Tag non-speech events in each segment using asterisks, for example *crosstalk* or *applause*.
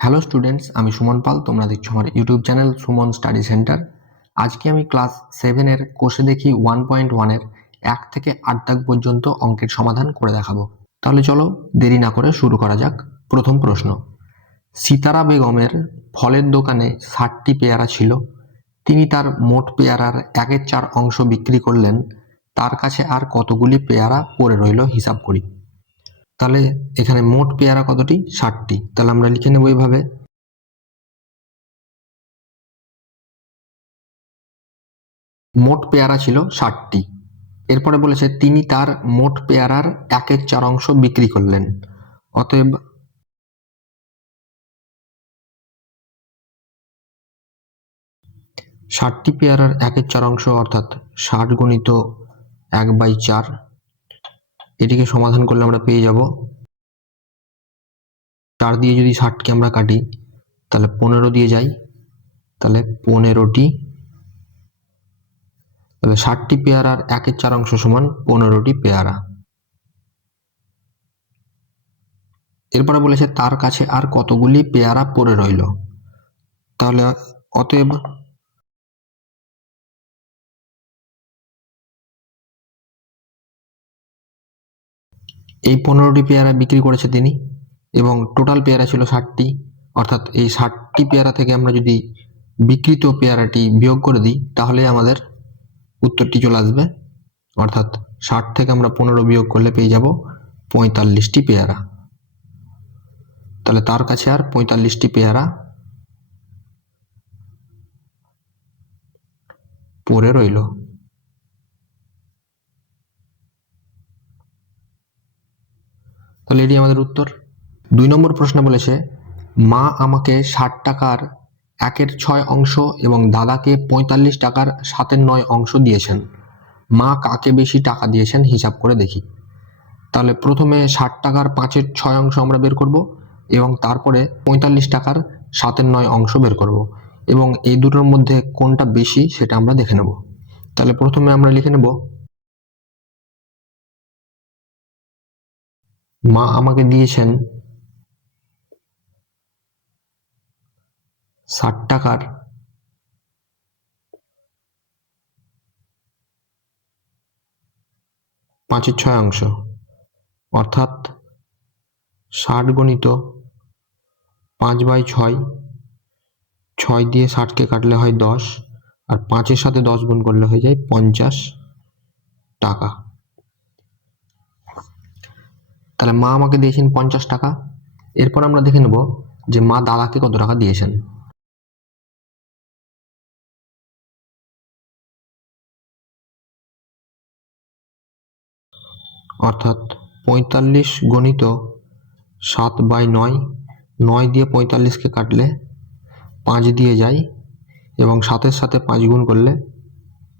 Hello students আমি সুমন পাল, তোমরা দেখছ আমার YouTube channel Suman study centre আজকে আমি ক্লাস সেভেনের কোষে দেখি ওয়ান পয়েন্ট ওয়ানের এক থেকে আট দাগ পর্যন্ত অঙ্কের সমাধান করে দেখাবো। তাহলে চলো দেরি না করে শুরু করা যাক। প্রথম প্রশ্ন, সিতারা বেগমের ফলের দোকানে ষাটটি পেয়ারা ছিল। তিনি তার মোট পেয়ারার একের চার অংশ বিক্রি করলেন। তার কাছে আর কতগুলি পেয়ারা পড়ে রইল হিসাব করি। তাহলে এখানে মোট পেয়ারা কতটি? ষাটটি। তাহলে আমরা লিখে নেব এইভাবে। মোট পেয়ারা ছিল ষাটটি। এরপরে বলেছে, তিনি তার মোট পেয়ারার একের চার অংশ বিক্রি করলেন। অতএব ষাটটি পেয়ারার একের চার অংশ অর্থাৎ ষাট গণিত এক বাই চার এটিকে সমাধান করলে আমরা পেয়ে যাব। চার দিয়ে যদি ষাটকে আমরা কাটি, তাহলে পনেরো দিয়ে যাই। তাহলে পনেরোটি। তাহলে ষাটটি পেয়ারার একের চার অংশ সমান পনেরোটি পেয়ারা। এরপরে বলেছে, তার কাছে আর কতগুলি পেয়ারা পড়ে রইল? তাহলে অতএব এই পনেরোটি পেয়ারা বিক্রি করেছে তিনি এবং টোটাল পেয়ারা ছিল ষাটটি। অর্থাৎ এই ষাটটি পেয়ারা থেকে আমরা যদি বিকৃত পেয়ারাটি বিয়োগ করে দিই, তাহলে আমাদের উত্তরটি চলে আসবে। অর্থাৎ ষাট থেকে আমরা পনেরো বিয়োগ করলে পেয়ে যাব পঁয়তাল্লিশটি পেয়ারা। তাহলে তার কাছে আর পঁয়তাল্লিশটি পেয়ারা পড়ে রইল। তাহলে এটি আমাদের উত্তর। দুই নম্বর প্রশ্ন বলেছে, মা আমাকে ষাট টাকার একের ছয় অংশ এবং দাদাকে পঁয়তাল্লিশ টাকার সাতের নয় অংশ দিয়েছেন। মা কাকে বেশি টাকা দিয়েছেন হিসাব করে দেখি। তাহলে প্রথমে ষাট টাকার পাঁচের ছয় অংশ আমরা বের করব এবং তারপরে পঁয়তাল্লিশ টাকার সাতের নয় অংশ বের করব এবং এই দুটোর মধ্যে কোনটা বেশি সেটা আমরা দেখে নেব। তাহলে প্রথমে আমরা লিখে নেব মা আমাকে দিয়েছেন ষাট টাকার পাঁচের ছয় অংশ, অর্থাৎ ষাট গণিত পাঁচ বাই ছয় ছয় দিয়ে ষাটকে কাটলে হয় দশ, আর পাঁচের সাথে দশ গুণ করলে হয়ে যায় পঞ্চাশ টাকা। তাহলে মা আমাকে দিয়েছেন পঞ্চাশ টাকা। এরপর আমরা দেখে নেব যে মা দাদাকে কত টাকা দিয়েছেন। অর্থাৎ পঁয়তাল্লিশ গণিত সাত বাই নয় নয় দিয়ে পঁয়তাল্লিশকে কাটলে পাঁচ দিয়ে যায় এবং সাতের সাথে পাঁচ গুণ করলে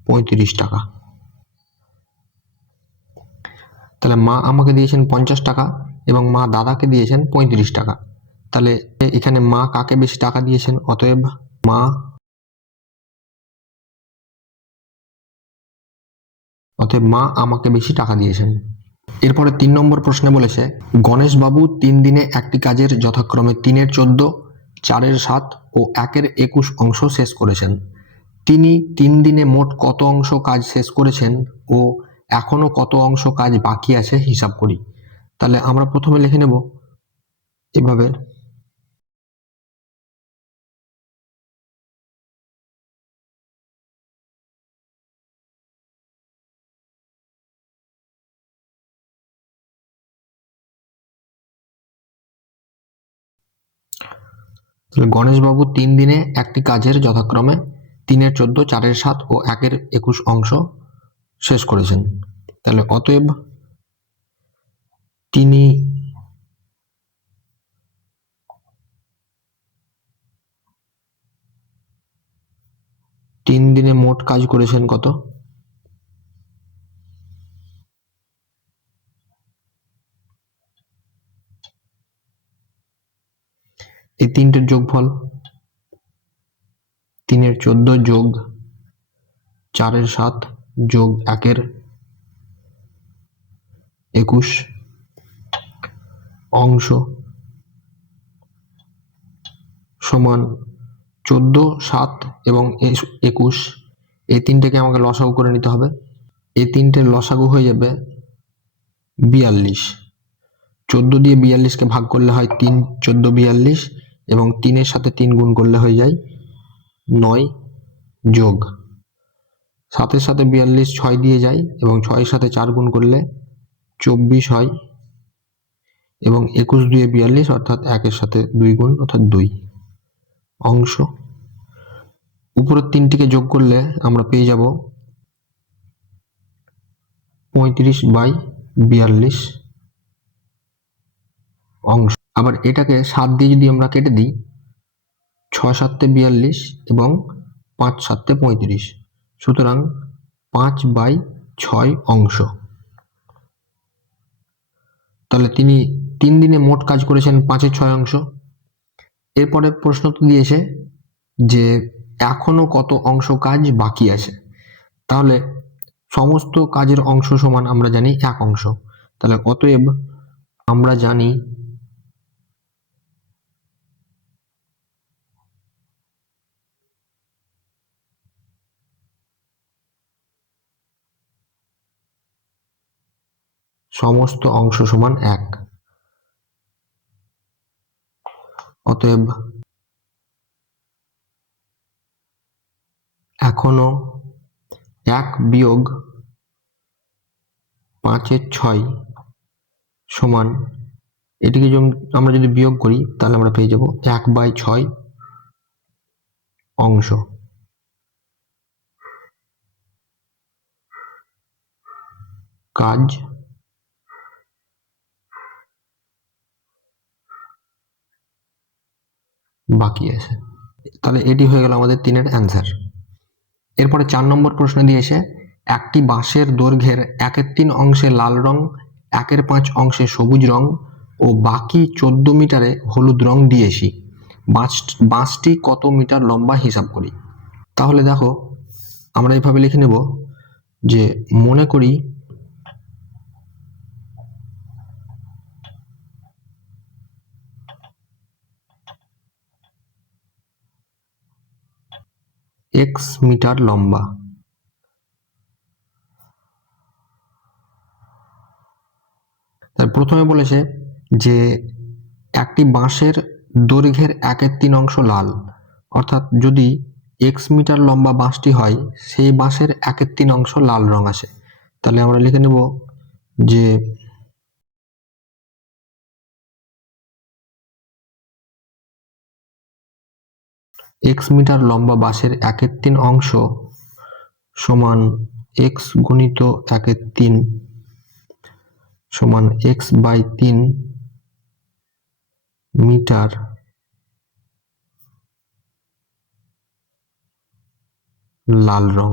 পঁয়ত্রিশ টাকা। তাহলে মা আমাকে দিয়েছেন পঞ্চাশ টাকা এবং মা দাদাকে দিয়েছেন পঁয়ত্রিশ টাকা। তাহলে এখানে মা কাকে বেশি টাকা দিয়েছেন? অতএব মা অতএব মা আমাকে বেশি টাকা দিয়েছেন। এরপরে তিন নম্বর প্রশ্নে বলেছে, গণেশবাবু তিন দিনে একটি কাজের যথাক্রমে তিনের চোদ্দ, চারের সাত ও একের একুশ অংশ শেষ করেছেন। তিনি তিন দিনে মোট কত অংশ কাজ শেষ করেছেন ও এখনও কত অংশ কাজ বাকি আছে হিসাব করি। তাহলে আমরা প্রথমে লিখে নেব এভাবে। গণেশবাবু তিন দিনে একটি কাজের যথাক্রমে তিনের চোদ্দ, চারের সাত ও একের একুশ অংশ শেষ করেছেন। তাহলে অতএব তিনি তিন দিনে মোট কাজ করেছেন কত? এই তিনটের যোগফল তিনের চোদ্দ যোগ চারের সাত যোগ একের একুশ অংশ সমান চোদ্দ, সাত এবং একুশ। এই তিনটেকে আমাকে লসাগু করে নিতে হবে। এই তিনটের লসাগু হয়ে যাবে বিয়াল্লিশ। চোদ্দ দিয়ে বিয়াল্লিশকে ভাগ করলে হয় তিন, চোদ্দ, বিয়াল্লিশ এবং তিনের সাথে তিন গুণ করলে হয়ে যায় নয় যোগ। সাতের সাথে বিয়াল্লিশ, ছয় দিয়ে যায় এবং ছয়ের সাথে চার গুণ করলে চব্বিশ হয় এবং একুশ দুয়ে বিয়াল্লিশ অর্থাৎ একের সাথে দুই গুণ অর্থাৎ দুই অংশ। উপরের তিনটিকে যোগ করলে আমরা পেয়ে যাব পঁয়ত্রিশ বাই বিয়াল্লিশ অংশ। আবার এটাকে সাত দিয়ে যদি আমরা কেটে দিই, ছয় সাতে বিয়াল্লিশ এবং পাঁচ সাতে পঁয়ত্রিশ। সুতরাং পাঁচ বাই ছয় অংশ। তাহলে তিনি তিন দিনে মোট কাজ করেছেন পাঁচের ছয় অংশ। এরপরে প্রশ্ন দিয়েছে যে এখনও কত অংশ কাজ বাকি আছে। তাহলে সমস্ত কাজের অংশ সমান আমরা জানি এক অংশ। তাহলে অতএব আমরা জানি সমস্ত অংশ সমান এক। অতএব এখনও এক বিয়োগ পাঁচের ছয় সমান এটিকে আমরা যদি বিয়োগ করি, তাহলে আমরা পেয়ে যাব এক বাই ছয় অংশ। কাজ বাকি আছে। তাহলে এটি হয়ে গেল আমাদের তিনের অ্যান্সার এরপরে চার নম্বর প্রশ্ন দিয়েছে একটি বাঁশের দৈর্ঘ্যের একের তিন অংশে লাল রং, একের পাঁচ অংশে সবুজ রং ও বাকি চোদ্দ মিটারে হলুদ রং দিয়েছি বাঁশ, বাঁশটি কত মিটার লম্বা হিসাব করি? তাহলে দেখো, আমরা এইভাবে লিখে নেব যে মনে করি এক্স মিটার লম্বা। প্রথমে বলেছে যে, একটি বাঁশের দৈর্ঘ্যের একের তিন অংশ লাল। অর্থাৎ যদি এক্স মিটার লম্বা বাঁশটি হয়, সেই বাঁশের একের তিন অংশ লাল রং আসে। তাহলে আমরা লিখে নেব যে এক্স মিটার লম্বা বাঁশের একের তিন অংশ সমান এক্স গুণিত একের তিন সমান এক্স বাই তিন মিটার লাল রং।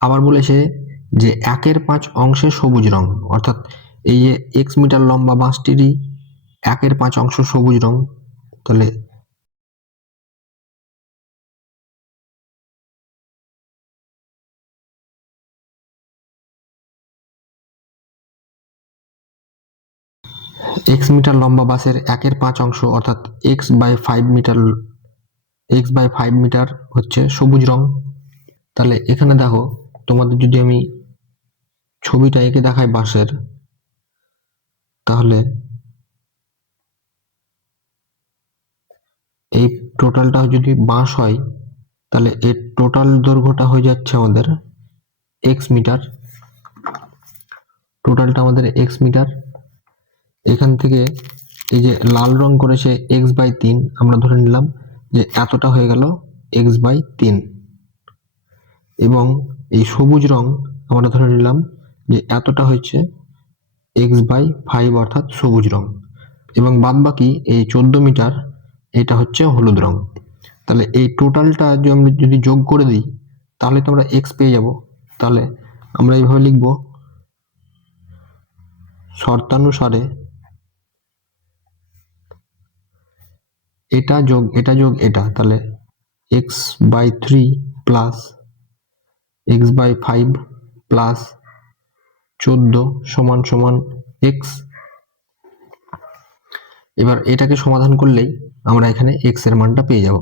আবার বলেছে যে একের পাঁচ অংশে সবুজ রং, অর্থাৎ এই যে এক্স মিটার লম্বা বাঁশটিরই একের পাঁচ অংশ সবুজ রং তাহলে এক্স মিটার লম্বা বাসের একের পাঁচ অংশ, অর্থাৎ x by five metre x by five metre হচ্ছে সবুজ রং। তাহলে এখানে দেখো, তোমাদের যদি আমি ছবিটা এঁকে দেখাই বাসের, তাহলে এই টোটালটা যদি বাঁশ হয়, তাহলে এর টোটাল দৈর্ঘ্যটা হয়ে যাচ্ছে আমাদের এক্স মিটার টোটালটা আমাদের এক্স মিটার এখান থেকে এই যে লাল রং করেছে এক্স বাই তিন, আমরা ধরে নিলাম যে এতটা হয়ে গেল এক্স বাই তিন। এবং এই সবুজ রং আমরা ধরে নিলাম যে এতটা হচ্ছে এক্স বাই ফাইভ অর্থাৎ সবুজ রং। এবং বাদ বাকি এই চোদ্দ মিটার এটা হচ্ছে হলুদ রং তাহলে এই টোটালটা আমরা যদি যোগ করে দিই, তাহলে তো আমরা এক্স পেয়ে যাব। তাহলে আমরা এইভাবে লিখব, শর্তানুসারে এটা যোগ এটা যোগ, এটা। তাহলে x by three plus x by five plus চোদ্দ সমান সমান এক্স এবার এটাকে সমাধান করলেই আমরা এখানে এক্সের মানটা পেয়ে যাব।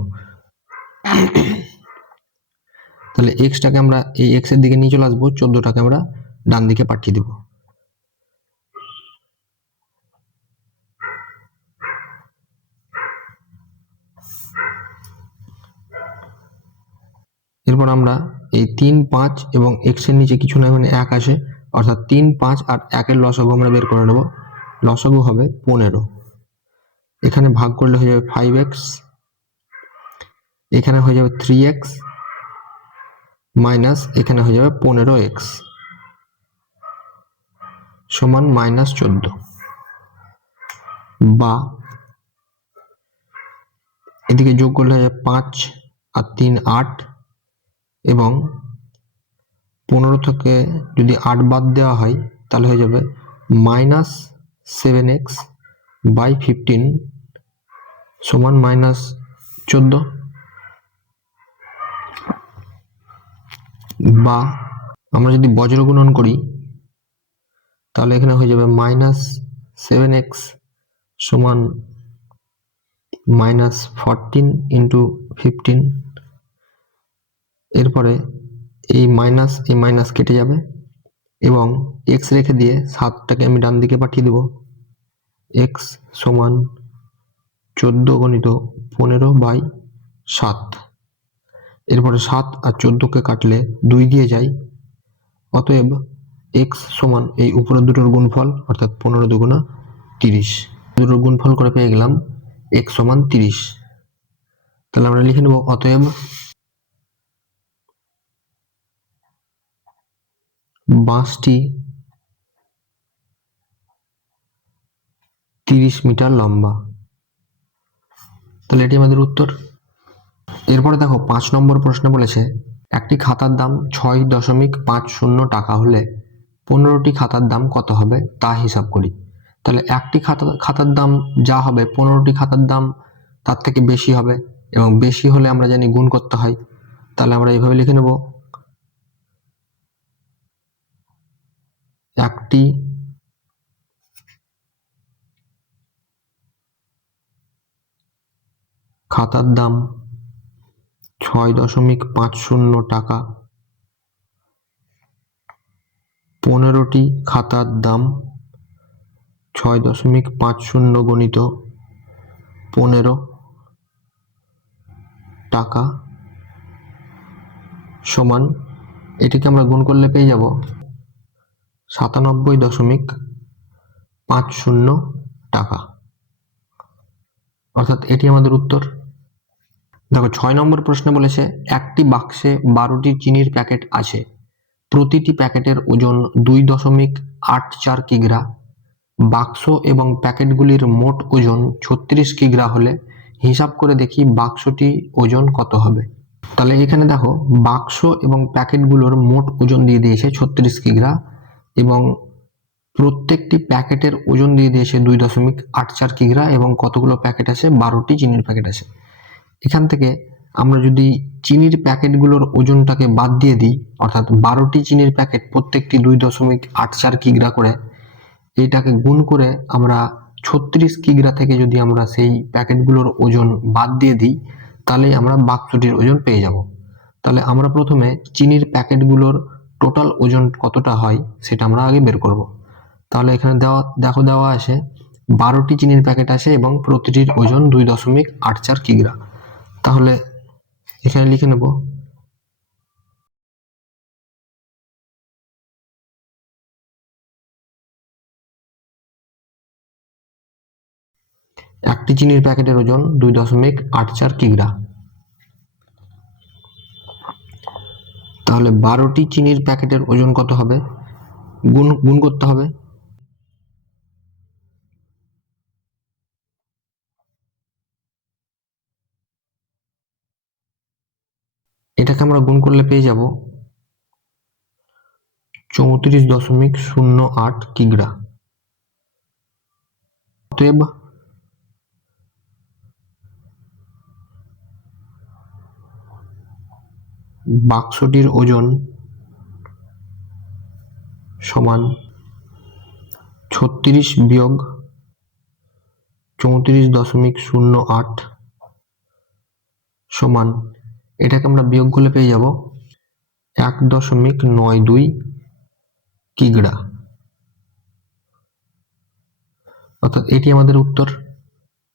তাহলে এক্সটাকে আমরা এই এক্সের দিকে নিয়ে চলে আসব, চোদ্দোটাকে আমরা ডান দিকে পাঠিয়ে দেব। এরপর আমরা এই তিন, পাঁচ এবং এক্সের নিচে কিছু না মানে এক আসে, অর্থাৎ তিন, পাঁচ আর একের লসাগু আমরা বের করে নেব। লসাগু হবে পনেরো। এখানে ভাগ করলে হয়ে যাবে ফাইভ এক্স এখানে হয়ে যাবে থ্রি এক্স মাইনাস এখানে হয়ে যাবে পনেরো এক্স সমান মাইনাস চোদ্দ বা এদিকে যোগ করলে হয়ে যাবে পাঁচ আর তিন আট এবং পনেরো থেকে যদি আট বাদ দেওয়া হয় তাহলে হয়ে যাবে minus seven x by fifteen সমান মাইনাস চোদ্দ বা আমরা যদি বজ্র গুণন করি, তাহলে এখানে হয়ে যাবে মাইনাস সেভেন এক্স সমান মাইনাস ফরটিন ইন্টু ফিফটিন। এরপরে এই মাইনাস এই মাইনাস কেটে যাবে এবং এক্স রেখে দিয়ে সাতটাকে আমি ডান দিকে পাঠিয়ে দেব। এক্স সমান চোদ্দ গণিত পনেরো বাই সাত। এরপরে সাত আর চোদ্দোকে কাটলে দুই দিয়ে যায় অতএব এক্স সমান এই উপরের দুটোর গুণফল, অর্থাৎ পনেরো দুগুণা তিরিশ। দুটোর গুণফল করে পেয়ে গেলাম এক্স সমান তিরিশ। তাহলে আমরা লিখে নেব, অতএব বাঁশটি তিরিশ মিটার লম্বা। তাহলে এটি আমাদের উত্তর। এরপরে দেখো, পাঁচ নম্বর প্রশ্ন বলেছে, একটি খাতার দাম ছয় দশমিক পাঁচ শূন্য টাকা হলে পনেরোটি খাতার দাম কত হবে তা হিসাব করি। তাহলে একটি খাতা, খাতার দাম যা হবে পনেরোটি খাতার দাম তার থেকে বেশি হবে এবং বেশি হলে আমরা জানি গুণ করতে হয়। তাহলে আমরা এইভাবে লিখে নেব, একটি খাতার দাম ছয় দশমিক পাঁচ শূন্য টাকা। পনেরোটি খাতার দাম ছয় দশমিক পাঁচ শূন্য গণিত পনেরো টাকা সমান, এটিকে আমরা গুণ করলে পেয়ে যাব সাতানব্বই দশমিক পাঁচ শূন্য টাকা। অর্থাৎ এটি আমাদের উত্তর। দেখো ছয় নম্বর প্রশ্ন বলেছে, একটি বাক্সে বারোটি চিনির প্যাকেট আছে। প্রতিটি প্যাকেটের ওজন দুই দশমিক আট চার কিগ্রা। বাক্স এবং প্যাকেটগুলির মোট ওজন ছত্রিশ কিগ্রা হলে হিসাব করে দেখি বাক্সটি ওজন কত হবে। তাহলে এখানে দেখো, বাক্স এবং প্যাকেটগুলোর মোট ওজন দিয়ে দিয়েছে ছত্রিশ কিগ্রা এবং প্রত্যেকটি প্যাকেটের ওজন দিয়ে দিয়েছে দুই দশমিক আট চার কিগ্রা এবং কতগুলো প্যাকেট আছে? বারোটি চিনির প্যাকেট আছে। এখান থেকে আমরা যদি চিনির প্যাকেটগুলোর ওজনটাকে বাদ দিয়ে দিই, অর্থাৎ বারোটি চিনির প্যাকেট প্রত্যেকটি দুই দশমিক আট চার কিগ্রা করে এইটাকে গুণ করে আমরা ছত্রিশ কিগ্রা থেকে যদি আমরা সেই প্যাকেটগুলোর ওজন বাদ দিয়ে দিই তাহলেই আমরা বাক্সটির ওজন পেয়ে যাব। তাহলে আমরা প্রথমে চিনির প্যাকেটগুলোর টোটাল ওজন কতটা হয় সেটা আমরা আগে বের করব। তাহলে এখানে দেওয়া, দেখো দেওয়া আছে, বারোটি চিনির প্যাকেট আছে এবং প্রতিটির ওজন দুই দশমিক আট চার কিগ্রা। তাহলে এখানে লিখে নেব। একটি চিনির প্যাকেটের ওজন দুই দশমিক আট চার কিগ্রা। তাহলে বারোটি চিনির প্যাকেটের ওজন কত হবে? গুণ গুণ করতে হবে। এটাকে আমরা গুণ করলে পেয়ে যাব চৌত্রিশ দশমিক শূন্য আট কিগ্রা। অতএব বাক্সটির ওজন সমান ছত্রিশ বিয়োগ চৌত্রিশ দশমিক শূন্য আট সমান এটাকে আমরা বিয়োগ করলে পেয়ে যাব এক দশমিক নয় দুই কিগড়া। অর্থাৎ এটি আমাদের উত্তর।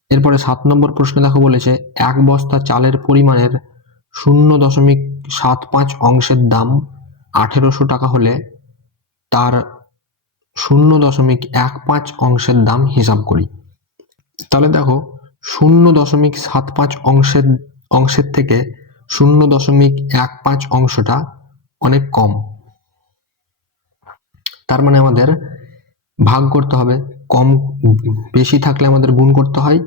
এরপরে সাত নম্বর প্রশ্নে দেখো বলেছে, এক বস্তা চালের পরিমাণের শূন্য দশমিক সাত পাঁচ অংশের দাম আঠেরোশো টাকা হলে তার শূন্য দশমিক এক পাঁচ অংশের দাম হিসাব করি। তাহলে দেখো, শূন্য দশমিক সাত পাঁচ অংশের অংশের থেকে শূন্য দশমিক এক পাঁচ অংশটা অনেক কম। তার মানে আমাদের ভাগ করতে হবে, কম, বেশি থাকলে আমাদের গুণ করতে হয়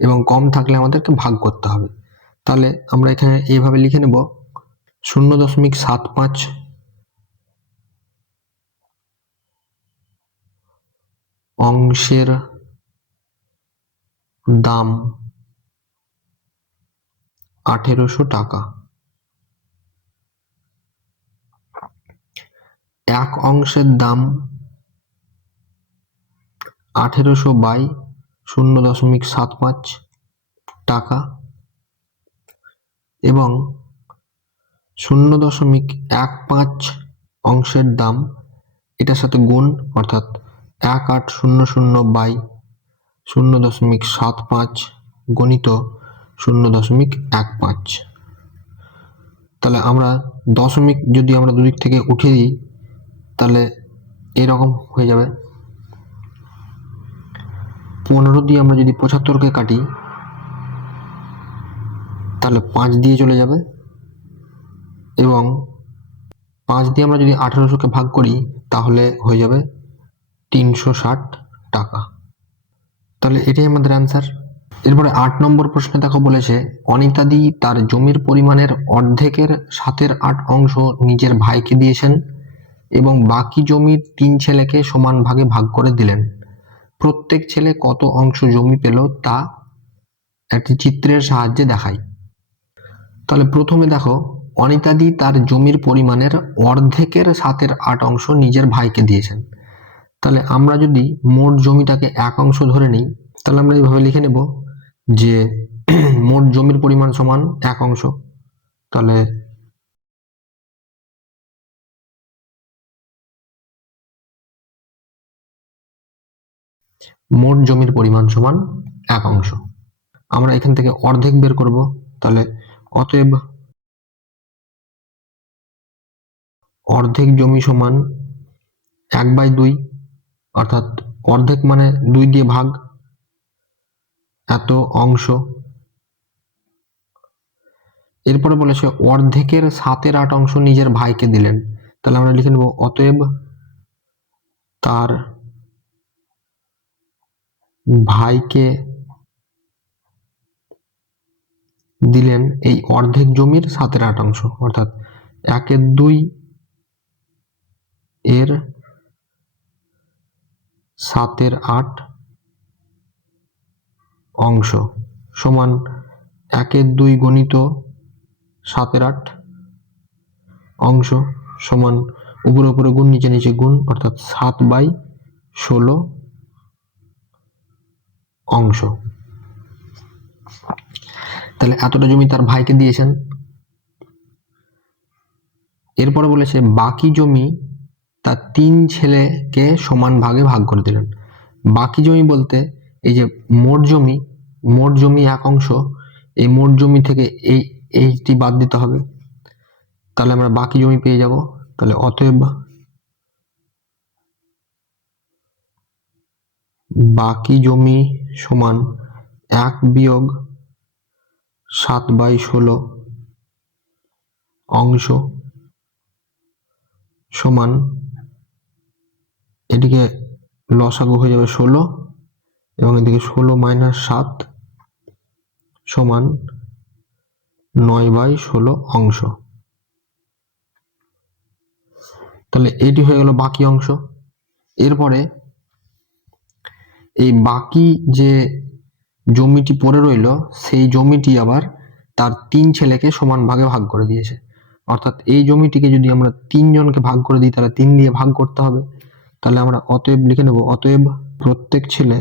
এবং কম থাকলে আমাদেরকে ভাগ করতে হবে। তাহলে আমরা এখানে এইভাবে লিখে নেব, শূন্য দশমিক সাত পাঁচ অংশের দাম আঠেরোশো টাকা। এক অংশের দাম আঠেরোশো বাই শূন্য দশমিক সাত পাঁচ টাকা এবং শূন্য দশমিক এক পাঁচ অংশের দাম এটার সাথে গুণ, অর্থাৎ এক আট শূন্য শূন্য বাই শূন্য দশমিক সাত পাঁচ গণিত শূন্য দশমিক এক পাঁচ। তাহলে আমরা দশমিক যদি আমরা দুদিক থেকে উঠে দিই, তাহলে এরকম হয়ে যাবে। পনেরো দিয়ে আমরা যদি পঁচাত্তরকে কাটি, তাহলে পাঁচ দিয়ে চলে যাবে। এবং পাঁচ দিয়ে আমরা যদি আঠেরোশোকে ভাগ করি, তাহলে হয়ে যাবে তিনশো ষাট টাকা। তাহলে এটাই আমাদের অ্যান্সার এরপরে আট নম্বর প্রশ্নে দেখো বলেছে, অনিতাদি তার জমির পরিমাণের অর্ধেকের সাতের আট অংশ নিজের ভাইকে দিয়েছেন এবং বাকি জমির তিন ছেলেকে সমান ভাগে ভাগ করে দিলেন। প্রত্যেক ছেলে কত অংশ জমি পেল তা একটি চিত্রের সাহায্যে দেখাই। তাহলে প্রথমে দেখো, অনিতাদি তার জমির পরিমাণের অর্ধেকের সাতের আট অংশ নিজের ভাইকে দিয়েছেন। তাহলে আমরা যদি মোট জমিটাকে এক অংশ ধরে নিই, তাহলে আমরা এইভাবে লিখে নেব যে *clears throat* মোট জমির পরিমাণ সমান এক অংশ, তাহলে মোট জমির পরিমাণ সমান এক অংশ। আমরা এখান থেকে অর্ধেক বের করব, তাহলে অতএব অর্ধেক জমি সমান এক বাই দুই, অর্থাৎ অর্ধেক মানে দুই দিয়ে ভাগ অংশ। এরপরে বলেছে, অর্ধেকের সাতের আট অংশ নিজের ভাইকে দিলেন। তাহলে আমরা লিখে নেব, অতএব তার ভাইকে দিলেন এই অর্ধেক জমির সাতের আট অংশ। অর্থাৎ একের দুই এর সাতের আট অংশ সমান একের দুই গণিত সাতের আট অংশ সমান উপরে উপরে গুণ, নিচে নিচে গুণ, অর্থাৎ সাত বাই ষোলো অংশ। তাহলে এতটা জমি তার ভাইকে দিয়েছেন। এরপরে বলেছে, বাকি জমি তার তিন ছেলেকে সমান ভাগে ভাগ করে দিলেন। বাকি জমি বলতে এই যে মোট জমি মোট জমি এক অংশ, এই মোট জমি থেকে এই, এইটি বাদ দিতে হবে। তাহলে আমরা বাকি জমি পেয়ে যাব। তাহলে অতএব বাকি জমি সমান এক বিয়োগ সাত বাই ষোলো অংশ সমান এদিকে লসাগু হয়ে যাবে ষোলো। এবং এদিকে ষোলো মাইনাস সাত সমান নয় বাই ষোলো অংশ। তাহলে এটি হয়ে গেল বাকি অংশ। এরপরে এই বাকি যে জমিটি পড়ে রইল, সেই জমিটি আবার তার তিন ছেলেকে সমান ভাগে ভাগ করে দিয়েছে। অর্থাৎ এই জমিটিকে যদি আমরা তিনজনকে ভাগ করে দিই, তাহলে তিন দিয়ে ভাগ করতে হবে। তাহলে আমরা অতএব লিখে নেব, অতএব প্রত্যেক ছেলে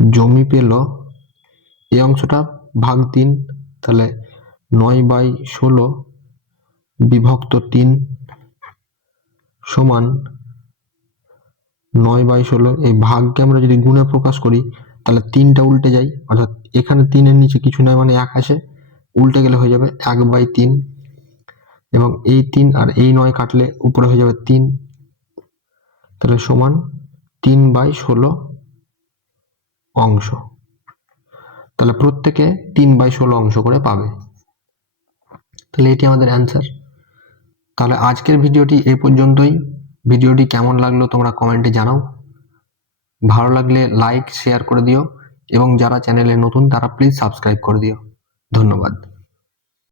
জমি পেল এই অংশটা ভাগ তিন, তাহলে নয় বাই ষোলো বিভক্ত তিন সমান নয় বাই ষোলো। এই ভাগকে আমরা যদি গুণে প্রকাশ করি, তাহলে তিনটা উল্টে যায়, অর্থাৎ এখানে তিনের নিচে কিছু নয় মানে এক আছে উল্টে গেলে হয়ে যাবে এক বাই তিন। এবং এই তিন আর এই নয় কাটলে উপরে হয়ে যাবে তিন, তাহলে সমান তিন বাই ষোলো। অংশ। তাহলে প্রত্যেকে তিন বাই ষোলো অংশ করে পাবে। তাহলে এটি আমাদের অ্যান্সার তাহলে আজকের ভিডিওটি এ পর্যন্তই। ভিডিওটি কেমন লাগল তোমরা কমেন্টে জানাও। ভালো লাগলে লাইক শেয়ার করে দিও এবং যারা চ্যানেলে নতুন তারা প্লিজ সাবস্ক্রাইব করে দিও। ধন্যবাদ।